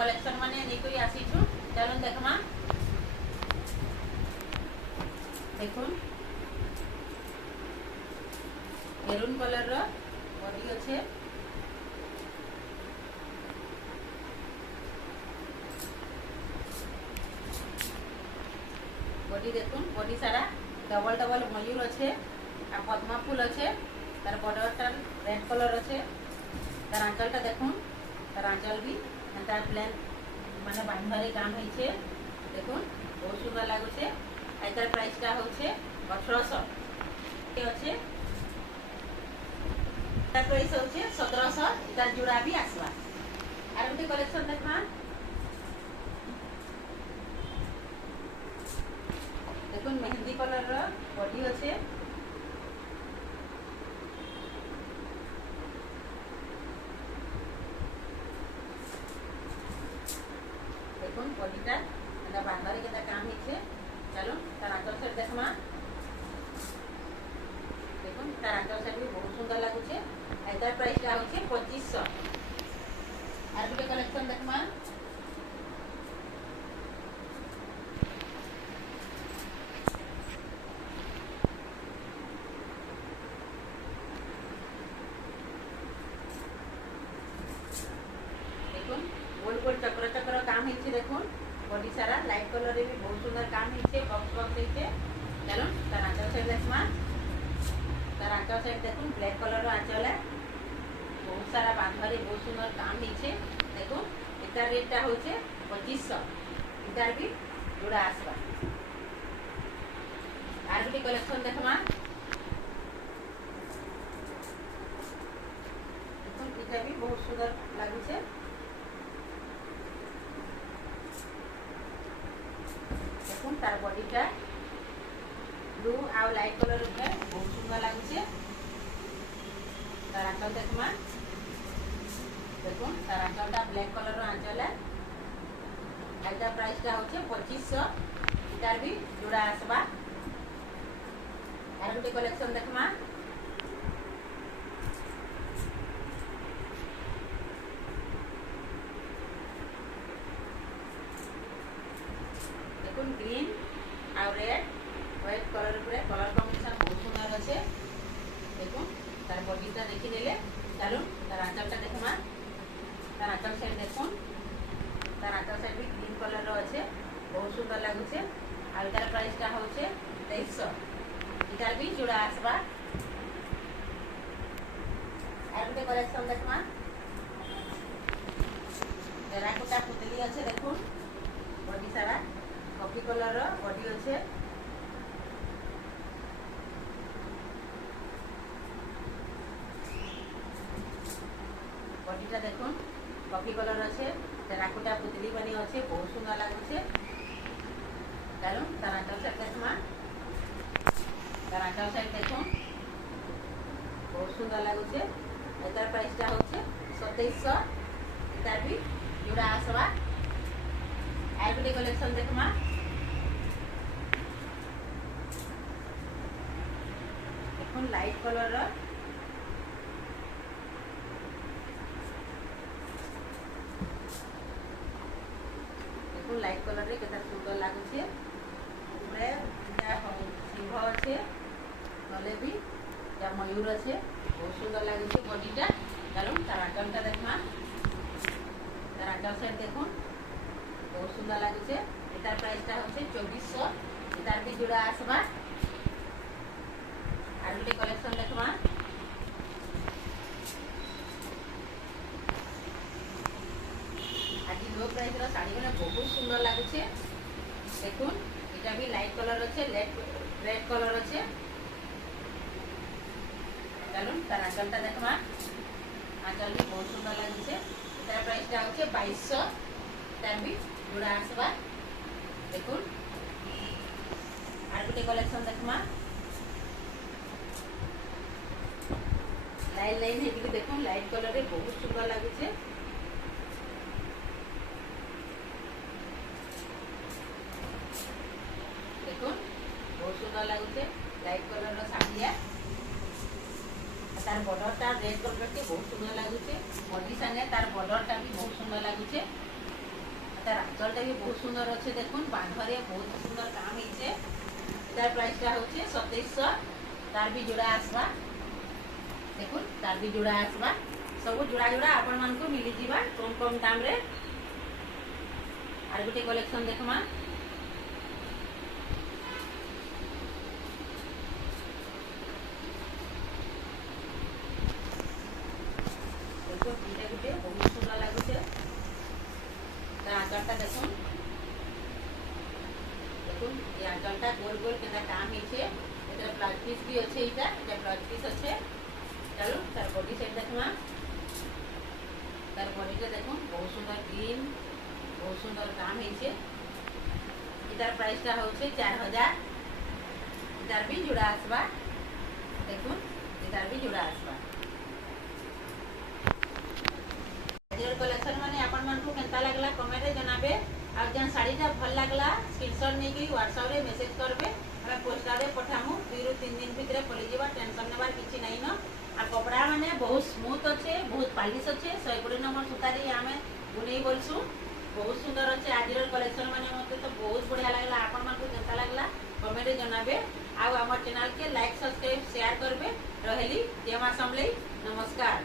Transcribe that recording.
Collection माने नहीं आसीछु चलो देखमा देखुन मेरून कलर रो बॉडी अच्छे बॉडी देखुन बॉडी सारा डबल डबल मयूर अच्छे आ पद्मा फूल अच्छे तार बॉर्डरटा रेड कलर अच्छे तार आंचलटा देखुन तार आंचल भी तार प्लेन माने बांधवारे काम होइछे देखुन बहुत सुंदर लागुछे एकर प्राइसटा होछे 1800 के अच्छे तार प्राइस होछे 1700 तार जुड़ा भी आसवा आर गोटे कलेक्शन देखमा देखुन मेहंदी कलर रो बॉडी अच्छे देखुन बॉडीटा एटा बांधवारे केता काम हिचे चलो तार आंचल सेट देखमा देखुन तार आंचल सेट भी बहुत सुंदर लागुछे एटा प्राइसटा होचे 2500 आर गोटे कलेक्शन देखमा गोल गोल चक्र चक्र काम हिचे देखुन बॉडी सारा लाइट कलर रे भी बहुत सुंदर काम हिचे बॉक्स बॉक्स हिचे चलो तार आंचल साइड देखमा तार आंचल साइड देखुन ब्लैक कलर रो आंचल है बहुत सारा बांधवारे बहुत सुंदर काम हिचे देखुन एटा रेटटा होचे 2500 इतार भी जोड़ा आसबा आर गोटे कलेक्शन देखमा देखुन एटा भी बहुत सुंदर लागुछे देखुन तार बॉडीटा ब्लू आ लाइट कलर रे बहुत सुंदर लागुछे तार आंचल देखमा देखुन तार आंचलटा ब्लैक कलर रो आंचल है एटा प्राइसटा होचे 2500 इतार भी जोड़ा आसबा आर गोटे कलेक्शन देखमा देखुन ग्रीन आ रेड व्हाइट कलर पूरे कलर कॉम्बिनेशन बहुत सुंदर अच्छे देखुन तार बॉडीटा देखि नेले चलो तार आंचलटा देखमा तार आंचल साइड देखुन तार आंचल साइड भी ग्रीन कलर रो अच्छे बहुत सुंदर लागुछे आ तार प्राइसटा होचे 2300 इतार भी जोड़ा आसबा आर गोटे कलेक्शन देखमा टेराकोटा पुतली अच्छे देखुन बॉडी सारा कॉफी कलर रो बॉडी अच्छे बॉडीटा देखुन कॉफी कलर अच्छे टेराकोटा पुतली बनी अच्छे बहुत सुंदर लागुछे चलो तार आंचल साइड देखमा तार आंचल साइड देखुन बहुत सुंदर लागुछे एतार प्राइसटा होचे 2700 एतार भी जोड़ा आसबा आर गोटे कलेक्शन देखमा देखुन लाइट कलर रो देखुन लाइट कलर रे केता सुंदर लागुछे पूरे या सिंह अच्छे नले भी या मयूर अच्छे बहुत सुंदर लागुछे बॉडीटा चलो तार आंचलटा देखमा तार आंचल साइड देखुन बहुत सुंदर लागुछे एटार प्राइसटा होचे 2400 एटार भी जोड़ा आसबा आर गोटे कलेक्शन देखमा आज लो प्राइस रो साड़ी माने बहुत सुंदर लागुछे देखुन एटा भी लाइट कलर अच्छे रेड कलर अच्छे चलो तार आंचलटा देखमा आंचल भी बहुत सुंदर लागुछे एटार प्राइसटा होचे 2200 तार भी जोड़ा आसबा देखुन आर गोटे कलेक्शन देखमा लाइन लाइन है देखुन लाइट कलर रे बहुत सुंदर लागुछे देखुन बहुत सुंदर लगुचे लाइट कलर रो साड़िया तार बॉर्डरटा रेड कलर के बहुत सुंदर लगुचे बॉडी संगे तार बॉर्डरटा भी बहुत सुंदर लगुचे তার আঁচলটা भी बहुत सुंदर अच्छे देखुन बांधरे बहुत सुंदर काम होइছে তার প্রাইসটা হচ্ছে 2700 তার भी जोड़ा आसबा देखुन तार भी जोड़ा आसबा सब जोड़ा जोड़ा आपण मान को मिली जीवा कम कम दाम रे आर गोटे कलेक्शन देखमा देखो गोटे गोटे बहुत सुंदर लागुचे ता आंचलटा देखुन देखुन ये आंचलटा गोल गोल केना काम हिचे एतरा ब्लाउज पीस भी अच्छे इटा एटा ब्लाउज पीस अच्छे चलो तार बॉडी साइड देखमा तार बॉडीटा देखो बहुत सुंदर ग्रीन बहुत सुंदर काम हिचे इतार प्राइसटा होचे 4000 इतार भी जोड़ा आसबा देखो इतार भी जोड़ा आसबा आजर कलेक्शन माने आपन मन को केनता लागला कमेंट रे जनाबे आ जन साड़ीटा भल लागला स्क्रीनशॉट नै कि WhatsApp रे मैसेज करबे हम पोस्टा रे पठामु 2 ରୁ 3 दिन भितरे पली जेबा टेंशन नेबार किछि नै न आ कपड़ा माने बहुत स्मूथ अच्छे बहुत पॉलिश अच्छे 120 नंबर सूतारी आमे बुनै बोलसु बहुत सुंदर अच्छे आजर कलेक्शन माने मते तो बहुत बढ़िया लागला आपन मन को केनता लागला कमेंट रे जनाबे आ हमर चैनल के लाइक सब्सक्राइब शेयर करबे रहेली जय मां समलेई नमस्कार।